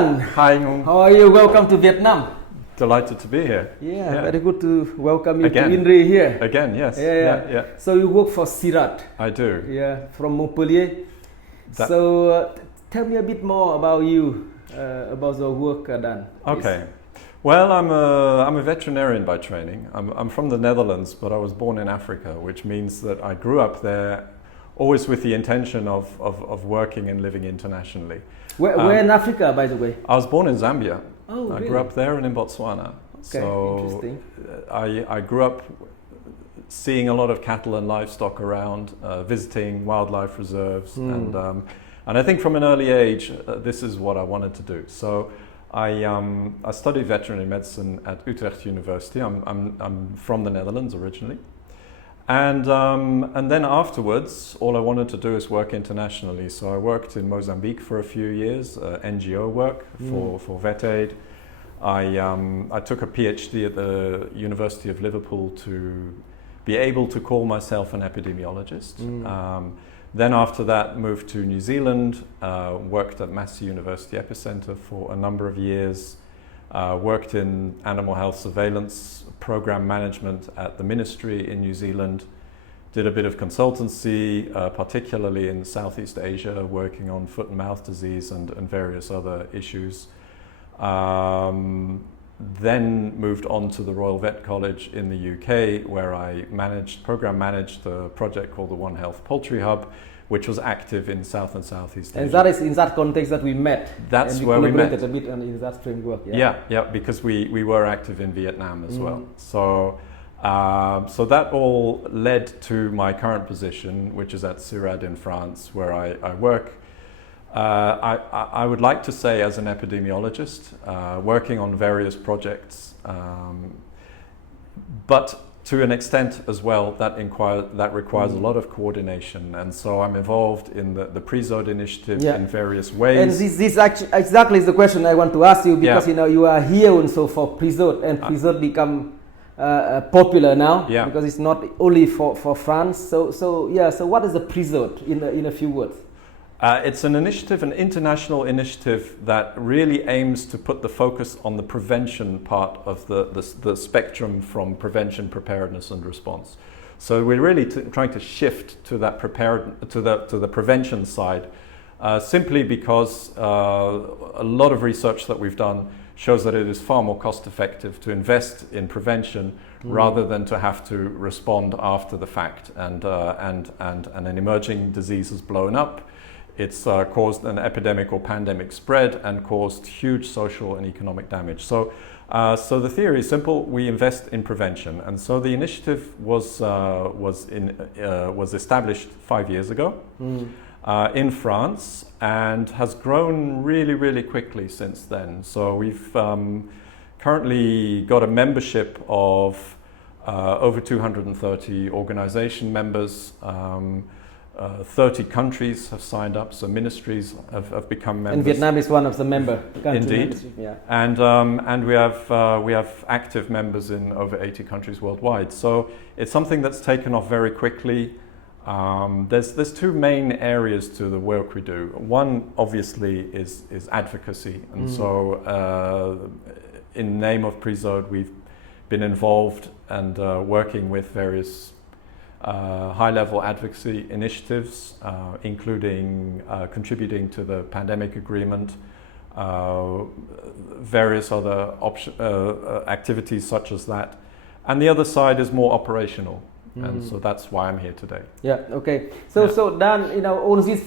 Hi, Ngung. How are you? Welcome to Vietnam. Delighted to be here. Yeah, very good to welcome you Again. to ILRI here. Again, yes. Yeah. So you work for CIRAD. I do. Yeah, from Montpellier. So tell me a bit more about you, about your work, Daan. Okay. Well, I'm a veterinarian by training. I'm from the Netherlands, but I was born in Africa, which means that I grew up there, always with the intention of working and living internationally. Where in Africa, by the way? I was born in Zambia. Oh, I really? grew up there and in Botswana. Okay, so interesting. I grew up seeing a lot of cattle and livestock around, visiting wildlife reserves, and I think from an early age this is what I wanted to do. So I studied veterinary medicine at Utrecht University. I'm from the Netherlands originally, and then afterwards all I wanted to do is work internationally. So I worked in Mozambique for a few years, NGO work for vet aid. I took a PhD at the University of Liverpool to be able to call myself an epidemiologist. Then after that moved to New Zealand, worked at Massey University Epicenter for a number of years, worked in animal health surveillance program management at the ministry in New Zealand, did a bit of consultancy, particularly in Southeast Asia, working on foot and mouth disease and various other issues. Then moved on to the Royal Vet College in the UK, where I program managed a project called the One Health Poultry Hub, which was active in South and Southeast Asia. And that is in that context that we met. That's and where we met. a bit in that framework. Yeah, because we were active in Vietnam as well. So that all led to my current position, which is at CIRAD in France, where I work. I would like to say as an epidemiologist, working on various projects, but to an extent as well that requires a lot of coordination, and so I'm involved in the PREZODE initiative in various ways. And this actually exactly is the question I want to ask you, because you are here also for PREZODE, and PREZODE become popular now because it's not only for France. So what is the PREZODE in a few words? It's an initiative, an international initiative that really aims to put the focus on the prevention part of the spectrum from prevention, preparedness and response. So we're really trying to shift to that to the prevention side, simply because a lot of research that we've done shows that it is far more cost effective to invest in prevention rather than to have to respond after the fact, and an emerging disease has blown up. It's caused an epidemic or pandemic spread and caused huge social and economic damage. So the theory is simple: we invest in prevention, and so the initiative was established 5 years ago in France, and has grown really quickly since then. So we've currently got a membership of over 230 organization members. 30 countries have signed up, so ministries have become members. And Vietnam is one of the member countries. Indeed, and we have active members in over 80 countries worldwide. So it's something that's taken off very quickly. There's two main areas to the work we do. One, obviously, is advocacy, and so in the name of PREZODE, we've been involved and working with various high-level advocacy initiatives, including contributing to the pandemic agreement, various other activities such as that. And the other side is more operational, and so that's why I'm here today. Yeah, okay. So Dan, all this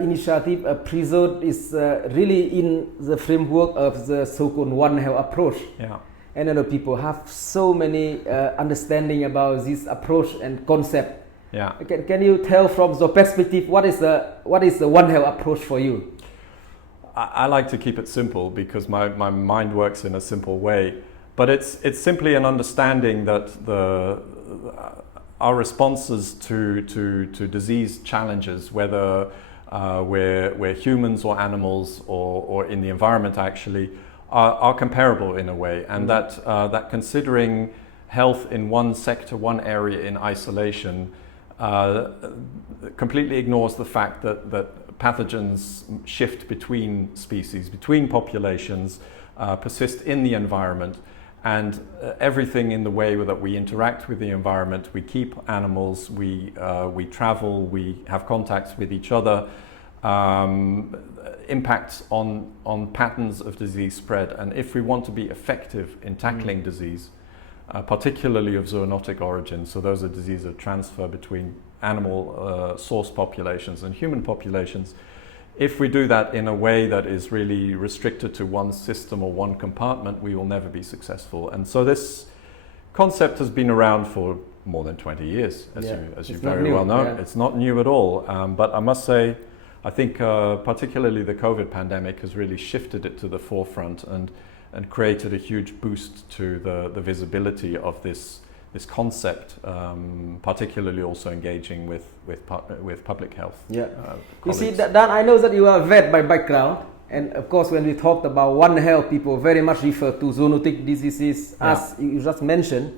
initiative, PREZODE is really in the framework of the so-called One Health approach. Yeah. And people have so many understanding about this approach and concept. Yeah. Can you tell from your perspective what is the One Health approach for you? I like to keep it simple because my mind works in a simple way. But it's simply an understanding that our responses to disease challenges, whether we're humans or animals or in the environment actually, are comparable in a way, and that considering health in one sector, one area in isolation, completely ignores the fact that pathogens shift between species, between populations, persist in the environment, and everything in the way that we interact with the environment, we keep animals, we travel, we have contacts with each other, impacts on patterns of disease spread. And if we want to be effective in tackling disease, particularly of zoonotic origin, so those are diseases that transfer between animal source populations and human populations, if we do that in a way that is really restricted to one system or one compartment, we will never be successful. And so this concept has been around for more than 20 years, as you very well know. Yeah. It's not new at all, but I must say, I think particularly the COVID pandemic has really shifted it to the forefront and created a huge boost to the visibility of this concept, particularly also engaging with public health. Yeah. You see, Dan, I know that you are a vet by background, and of course when we talked about One Health, people very much refer to zoonotic diseases, as you just mentioned.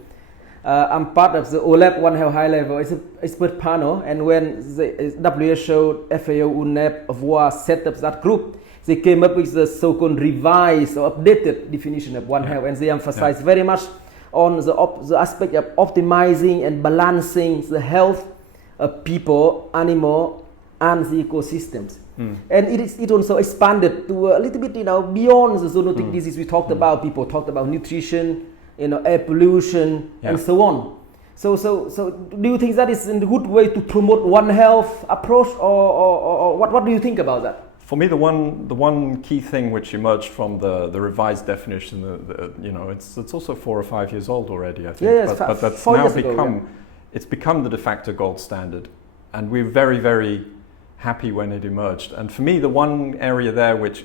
I'm part of the OLAP One Health High Level expert panel, and when the WHO, FAO, UNEP, VOA set up that group, they came up with the so-called revised or updated definition of One Health, and they emphasize very much on the aspect of optimizing and balancing the health of people, animal, and the ecosystems. And it also expanded to a little bit, beyond the zoonotic disease we talked about. People talked about nutrition, air pollution, and so on. So do you think that is a good way to promote One Health approach, or what do you think about that? For me, the one key thing which emerged from the revised definition, it's also 4 or 5 years old already, I think. Yeah, but that's now become the de facto gold standard, and we're very, very happy when it emerged. And for me, the one area there which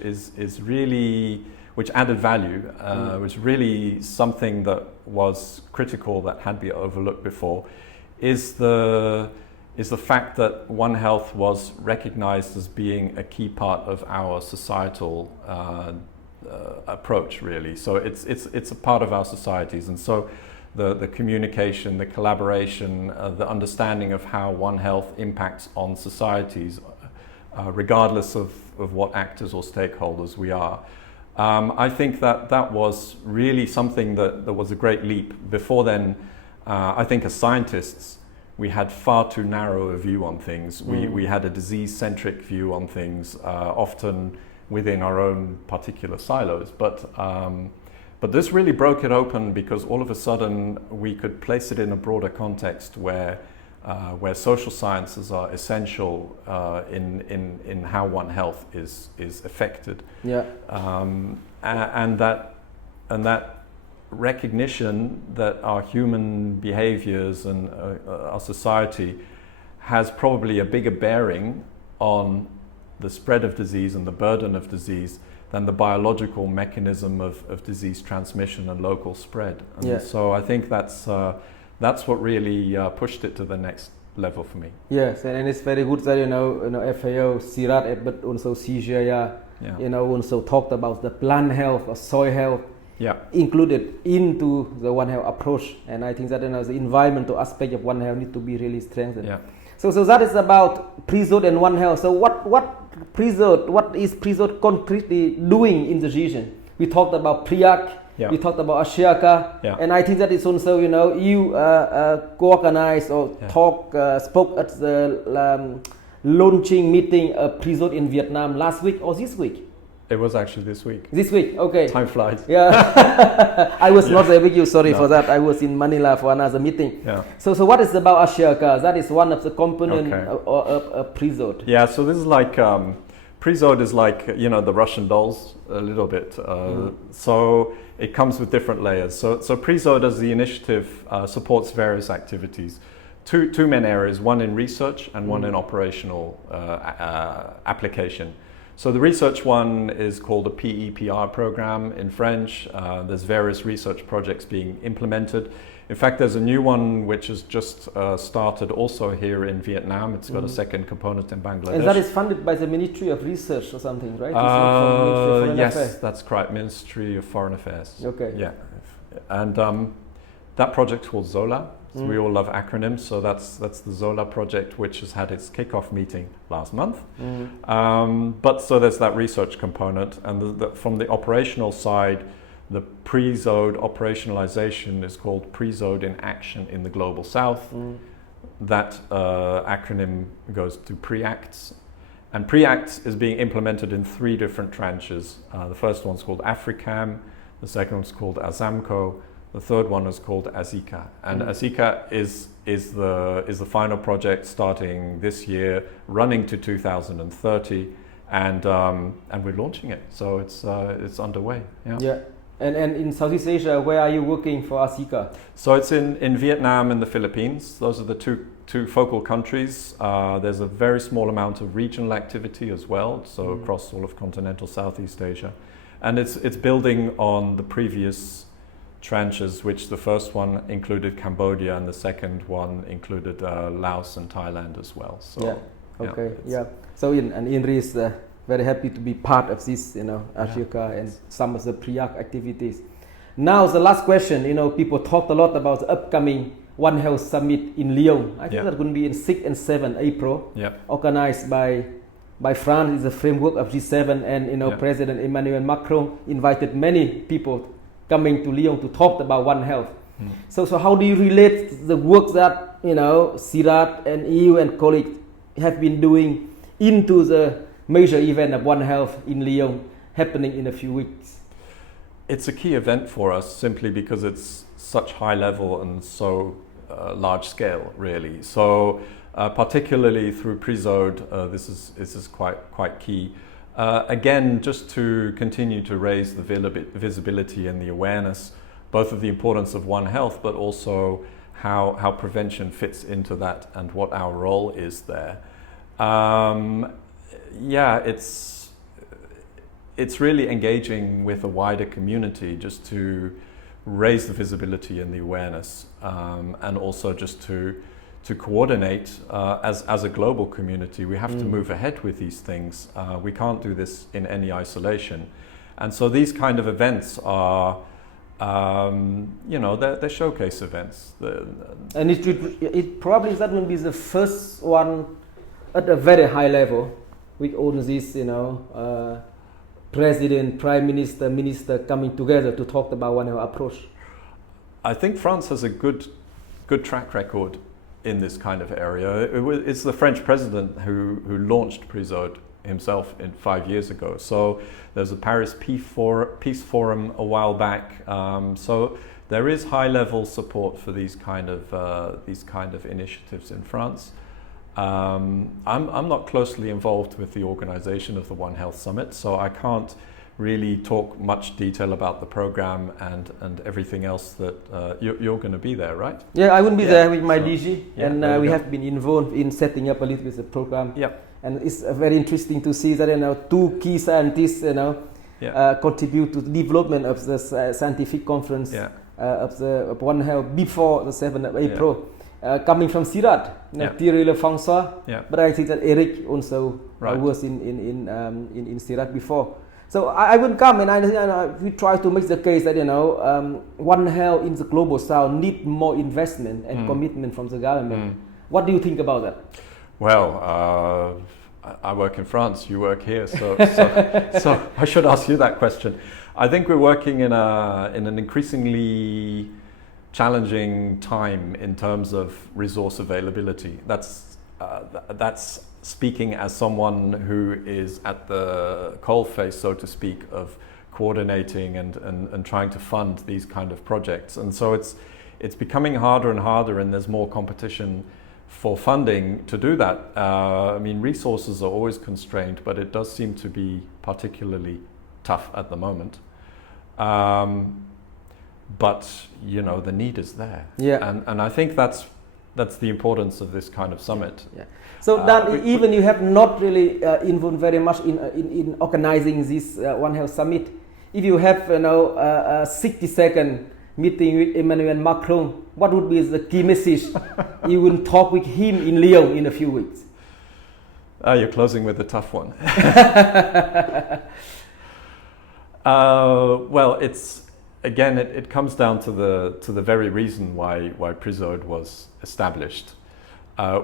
added value, was really something that was critical that had been overlooked before, is the fact that One Health was recognized as being a key part of our societal approach, really. So it's a part of our societies, and so the communication, the collaboration, the understanding of how One Health impacts on societies, regardless of what actors or stakeholders we are. I think that was really something that was a great leap. Before then, I think as scientists, we had far too narrow a view on things. We had a disease-centric view on things, often within our own particular silos. But this really broke it open, because all of a sudden we could place it in a broader context where social sciences are essential in how One Health is affected. Yeah. And that recognition that our human behaviors and our society has probably a bigger bearing on the spread of disease and the burden of disease than the biological mechanism of disease transmission and local spread. And so I think that's what really pushed it to the next level for me. Yes, and it's very good that FAO, CIRAD, but also CIRAD, also talked about the plant health or soil health, included into the One Health approach. And I think that the environmental aspect of One Health need to be really strengthened. Yeah. So that is about PREZODE and One Health. So what is PREZODE concretely doing in the region? We talked about PREAC, we talked about ASEACA, and I think that is also, you co-organized or spoke at the launching meeting of PREZODE in Vietnam last week or this week? It was actually this week. This week, okay. Time flies. Yeah, I was not there with you. Sorry for that. I was in Manila for another meeting. Yeah. So what is about ASEACA? That is one of the components of PREZODE. Yeah. So this is like PREZODE is like the Russian dolls a little bit. So it comes with different layers. So PREZODE as the initiative supports various activities. Two main areas: one in research and one in operational application. So the research one is called a PEPR program in French. There's various research projects being implemented. In fact, there's a new one which has just started also here in Vietnam. It's got a second component in Bangladesh. And that is funded by the Ministry of Research or something, right? Yes, that's correct. Ministry of Foreign Affairs. Okay. Yeah. And That project's called ZOLA. So we all love acronyms, so that's the ZOLA project, which has had its kickoff meeting last month. But so there's that research component, and from the operational side, the PREZODE operationalization is called PREZODE in Action in the Global South. That acronym goes to PREACTS, and PREACTS is being implemented in 3 different tranches. The first one's called AFRICAM, the second one's called ASAMCO, the third one is called ASEACA, and ASEACA is the final project starting this year, running to 2030, and we're launching it. So it's underway. Yeah. And in Southeast Asia, where are you working for ASEACA? So it's in Vietnam and the Philippines. Those are the two focal countries. There's a very small amount of regional activity as well, so across all of continental Southeast Asia, and it's building on the previous tranches, which the first one included Cambodia and the second one included Laos and Thailand as well. So, So ILRI is very happy to be part of this, ASEACA and some of the PREAC activities. Now the last question, people talked a lot about the upcoming One Health Summit in Lyon. I think that's going to be in 6 and 7 April, organized by France. Is the framework of G7, and President Emmanuel Macron invited many people coming to Lyon to talk about One Health. So how do you relate the work that CIRAD and EU and colleagues have been doing into the major event of One Health in Lyon happening in a few weeks? It's a key event for us simply because it's such high level and so large scale, really. So particularly through PREZODE, this is quite key. Again, just to continue to raise the visibility and the awareness, both of the importance of One Health, but also how prevention fits into that and what our role is there. It's really engaging with a wider community just to raise the visibility and the awareness, and also just to coordinate as a global community. We have to move ahead with these things. We can't do this in any isolation. And so these kind of events are, they're showcase events. And it probably is that will be the first one at a very high level with all this, President, Prime Minister, Minister coming together to talk about One Health approach. I think France has a good track record in this kind of area. It's the French president who launched PREZODE himself 5 years ago. So there's a Paris Peace Forum a while back. So there is high-level support for these kind of initiatives in France. I'm not closely involved with the organization of the One Health Summit, so I can't really talk much detail about the program and everything else that you're going to be there, right? Yeah, I will be there with my DG, and we have been involved in setting up a little bit of the program. Yeah. And it's very interesting to see that 2 key scientists contribute to the development of the scientific conference of One Health before the 7th of April. Coming from CIRAD, Thierry Lefrançois, but I think that Eric also was in CIRAD before. So I will come and we try to make the case that One Health in the global south need more investment and commitment from the government. What do you think about that? Well, I work in France, you work here, so I should ask you that question. I think we're working in an increasingly challenging time in terms of resource availability. That's speaking as someone who is at the coalface, so to speak, of coordinating and trying to fund these kind of projects. And so it's becoming harder and harder, and there's more competition for funding to do that. Resources are always constrained, but it does seem to be particularly tough at the moment. But the need is there, and I think that's the importance of this kind of summit. Yeah. So Dan, even you have not really involved very much in organizing this One Health Summit. If you have a 60-second meeting with Emmanuel Macron, what would be the key message you will talk with him in Lyon in a few weeks? You're closing with a tough one. Well, again, it comes down to the very reason why PREZODE was established.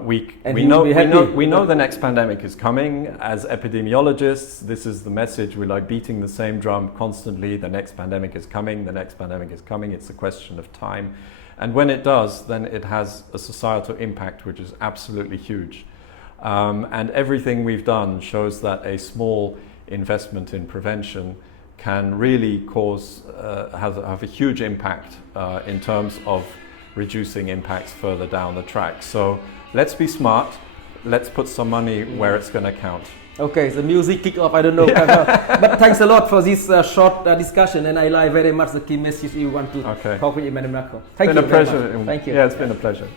We know the next pandemic is coming. As epidemiologists, this is the message. We're like beating the same drum constantly. The next pandemic is coming. The next pandemic is coming. It's a question of time. And when it does, then it has a societal impact which is absolutely huge. And everything we've done shows that a small investment in prevention can really have a huge impact in terms of reducing impacts further down the track. So let's be smart. Let's put some money where it's going to count. Okay, the music kick off. I don't know, but thanks a lot for this short discussion, and I like very much the key message you want to talk with Emmanuel Macron. Thank you. It's been a pleasure. Thank you. Yeah, it's been a pleasure.